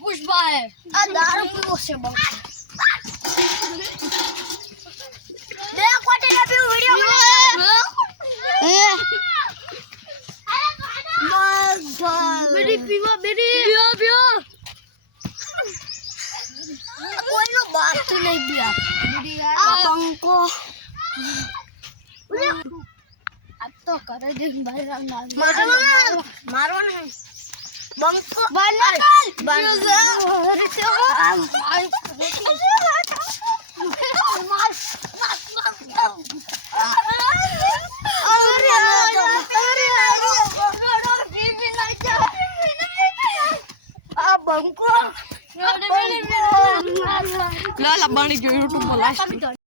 પુષ્પા હે આ દારૂ પીવો છે બહુ બે કોટે ના પીવો વિડિયો બેડી પીવો બેડી પીવો કોઈનો બાકી નહીં પીયા આ બંકો આ તો કરે દે ભાઈ મારવાનો બંકો લાલા બાણી જો યુટ્યુબ પર લાસ્ટ